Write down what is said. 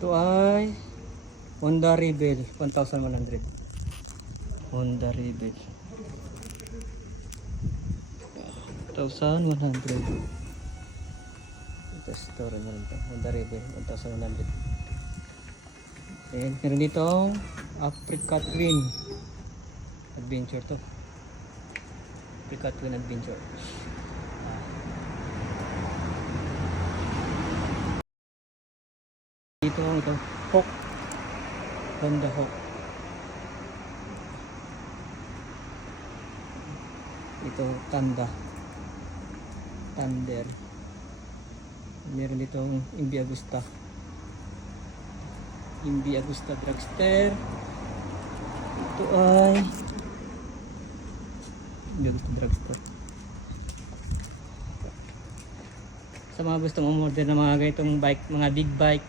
Ito ay Honda Rebel 1100. Honda Rebel 1100. Ito store na rin ito. Honda Rebel 1100. And meron ditong Apricot Twin Adventure to. Apricot Twin Adventure. Ito Hawk, Honda Hawk. Ito Thunder. Meron ditong Imbi Agusta Dragster. Ito ay Imbi Agusta Dragster. Sa mga gustong umorder ng mga ganitong bike, mga big bike,